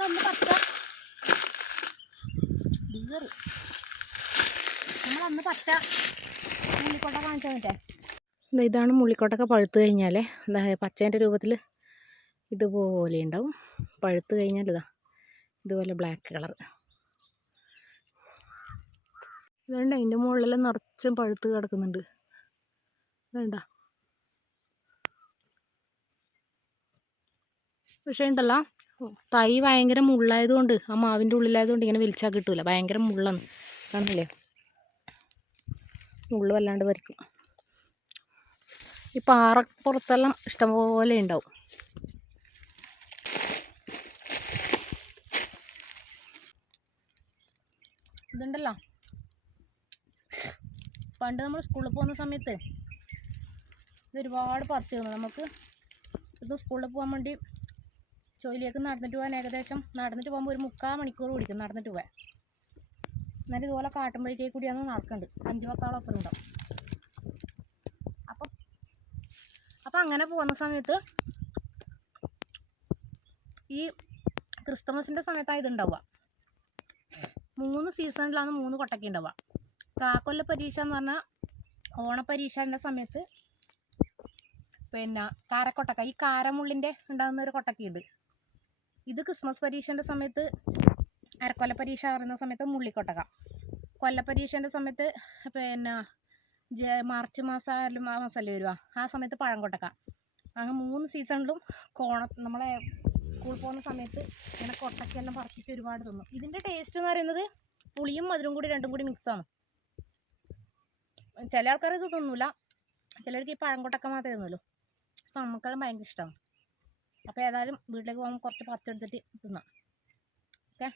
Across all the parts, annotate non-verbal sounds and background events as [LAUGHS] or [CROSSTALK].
നമ്മളന്ന് പച്ച ബീറ് നമ്മളന്ന് പച്ച മുള്ളിക്കോട്ട കാണിച്ചു തന്നിട്ടേ ഇതാണ് മുള്ളിക്കോട്ടൊക്കെ പഴുത്ത് കഴിഞ്ഞാൽ എന്താ പച്ചേന്റെ രൂപത്തിൽ ഇതുപോലെ ഉണ്ടാവും. പഴുത്ത് കഴിഞ്ഞാൽ ഇതാ ഇതുപോലെ ബ്ലാക്ക് കളർ ഇതുണ്ട് അതിന്റെ മുകളിൽ നിറച്ചും പഴുത്ത് കിടക്കുന്നുണ്ട്. വേണ്ട പക്ഷേ ഉണ്ടല്ലോ? തൈ ഭയങ്കര മുള്ളായതുകൊണ്ട് ആ മാവിന്റെ ഉള്ളിലായതുകൊണ്ട് ഇങ്ങനെ വലിച്ചാൽ കിട്ടൂല. ഭയങ്കര മുള്ളാണ് കാണില്ലേ മുള്ളു വല്ലാണ്ട് വരയ്ക്കും ഈ പാറപ്പുറത്തെല്ലാം ഇഷ്ടംപോലെ ഉണ്ടാവും. ഇതുണ്ടല്ലോ. പണ്ട് നമ്മൾ സ്കൂളിൽ പോകുന്ന സമയത്ത് ഇത് ഒരുപാട് പറിച്ചു തന്നു. നമുക്ക് ഇത് സ്കൂളിൽ പോകാൻ വേണ്ടി ജോലിയൊക്കെ നടന്നിട്ട് പോകാൻ ഏകദേശം നടന്നിട്ട് പോകുമ്പോൾ ഒരു മുക്കാൽ മണിക്കൂർ പിടിക്കും നടന്നിട്ട് പോകാൻ എന്നാലും ഇതുപോലെ കാട്ടുമ്പോഴേക്കേ കൂടിയാണ് നടക്കുന്നുണ്ട് അഞ്ച് പത്താളം ഒപ്പം ഉണ്ടാവും. അപ്പം അപ്പം അങ്ങനെ പോകുന്ന സമയത്ത് ഈ ക്രിസ്തുമസിന്റെ സമയത്താണ് ഇതുണ്ടാവുക മൂന്ന് സീസണിലാണ് മൂന്ന് കൊട്ടയ്ക്ക് ഉണ്ടാവുക. കാക്കൊല്ല പരീക്ഷ എന്ന് പറഞ്ഞാൽ ഓണപ്പരീക്ഷന്റെ സമയത്ത് പിന്നെ കാരക്കൊട്ടക്ക. ഈ കാരമുള്ളിന്റെ ഉണ്ടാകുന്ന ഒരു കൊട്ടക്കയുണ്ട് ഇത് ക്രിസ്മസ് പരീക്ഷന്റെ സമയത്ത് അരക്കൊല്ല പരീക്ഷ പറയുന്ന സമയത്ത് മുള്ളിക്കൊട്ടക. കൊല്ല പരീക്ഷന്റെ സമയത്ത് പിന്നെ ജ മാർച്ച് മാസം മാസമല്ലേ വരുവാ ആ സമയത്ത് പഴംകൊട്ടക്ക അങ്ങനെ മൂന്ന് സീസണിലും കോണ നമ്മളെ സ്കൂളിൽ പോകുന്ന സമയത്ത് ഇങ്ങനെ കൊട്ടക്കെല്ലാം പറിച്ചിട്ട് ഒരുപാട് തിന്നും. ഇതിന്റെ ടേസ്റ്റ് എന്ന് പറയുന്നത് പുളിയും മധുരം കൂടി രണ്ടും കൂടി മിക്സാണ് ചില ആൾക്കാർ ഇത് തിന്നൂല. ചിലർക്ക് ഈ പഴംകൊട്ടക്ക മാത്രമേ തിന്നുള്ളൂ അപ്പം നമുക്കെല്ലാം ഭയങ്കര ഇഷ്ടമാണ് അപ്പോൾ ഏതായാലും വീട്ടിലേക്ക് പോകുമ്പോൾ കുറച്ച് പച്ചെടുത്തിട്ട് തിന്നാം. ഓക്കെ?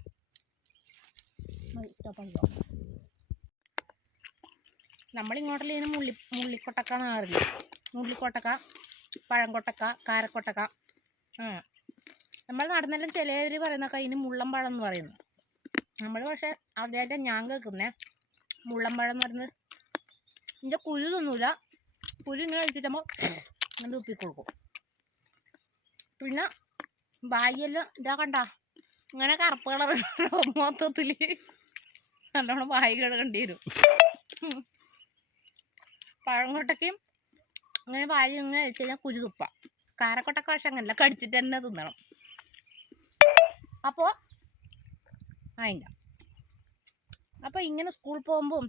നമ്മൾ ആക്കിക്കോ ഇതിന് മുള്ളി മുള്ളിക്കൊട്ടക്ക എന്ന് പറയില്ല മുള്ളിക്കൊട്ടക്ക പഴംകൊട്ടക്ക കാരക്കൊട്ടക്ക. ആ. നമ്മൾ നടന്നെല്ലാം ചിലവർ പറയുന്നൊക്കെ അതിന് മുള്ളംപഴം എന്ന് പറയുന്നു നമ്മൾ പക്ഷെ അതായത് ഞാൻ കേൾക്കുന്നേ. മുള്ളംപഴം എന്ന് പറയുന്നത് ഇതിന്റെ കുരു തിന്നൂല. കുരു ഇങ്ങനെ കഴിച്ചിട്ടുമ്പോൾ ഇങ്ങനെ തുപ്പി കൊടുക്കും പിന്നെ ബായിയെല്ലാം ഇതാ കണ്ട ഇങ്ങനെ കറുപ്പ് കളർ [LAUGHS] മൊത്തത്തിൽ നല്ലോണം ബായി കിടക്കേണ്ടി വരും പഴംകൊട്ടയ്ക്കും ഇങ്ങനെ വായി ഇങ്ങനെ കഴിച്ചു കഴിഞ്ഞാൽ കുരു തുപ്പ. കാരക്കൊട്ടൊക്കെ പക്ഷെ അങ്ങനല്ല കടിച്ചിട്ട് തന്നെ തിന്നണം. അപ്പോൾ അതിന്റെ അപ്പോൾ ഇങ്ങനെ സ്കൂളിൽ പോകുമ്പോൾ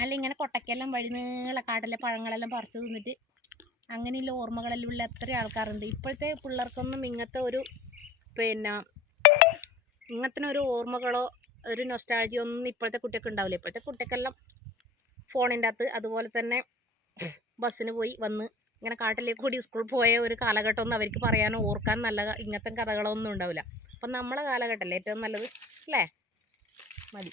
അല്ല ഇങ്ങനെ കൊട്ടയ്ക്കെല്ലാം വഴി നീളെ കാട്ടിലെ പഴങ്ങളെല്ലാം പറിച്ച് തിന്നിട്ട് അങ്ങനെയുള്ള ഓർമ്മകളിലുള്ള എത്ര ആൾക്കാരുണ്ട്. ഇപ്പോഴത്തെ പിള്ളേർക്കൊന്നും ഇങ്ങനത്തെ ഒരു പിന്നെ ഒരു ഓർമ്മകളോ ഒരു നൊസ്റ്റാളജിയോ ഒന്നും ഇപ്പോഴത്തെ കുട്ടികൾക്ക് ഉണ്ടാവില്ല. ഇപ്പോഴത്തെ കുട്ടികൾക്കെല്ലാം ഫോണിന്റെ അകത്ത് അതുപോലെ തന്നെ ബസ്സിന് പോയി വന്ന് ഇങ്ങനെ കാട്ടിലേക്ക് കൂടി സ്കൂളിൽ പോയ ഒരു കാലഘട്ടമൊന്നും അവർക്ക് പറയാനോ ഓർക്കാൻ നല്ല ഇങ്ങനത്തെ കഥകളൊന്നും ഉണ്ടാവില്ല. അപ്പം നമ്മളെ കാലഘട്ടമല്ലേ ഏറ്റവും നല്ലത്? അല്ലേ? മതി.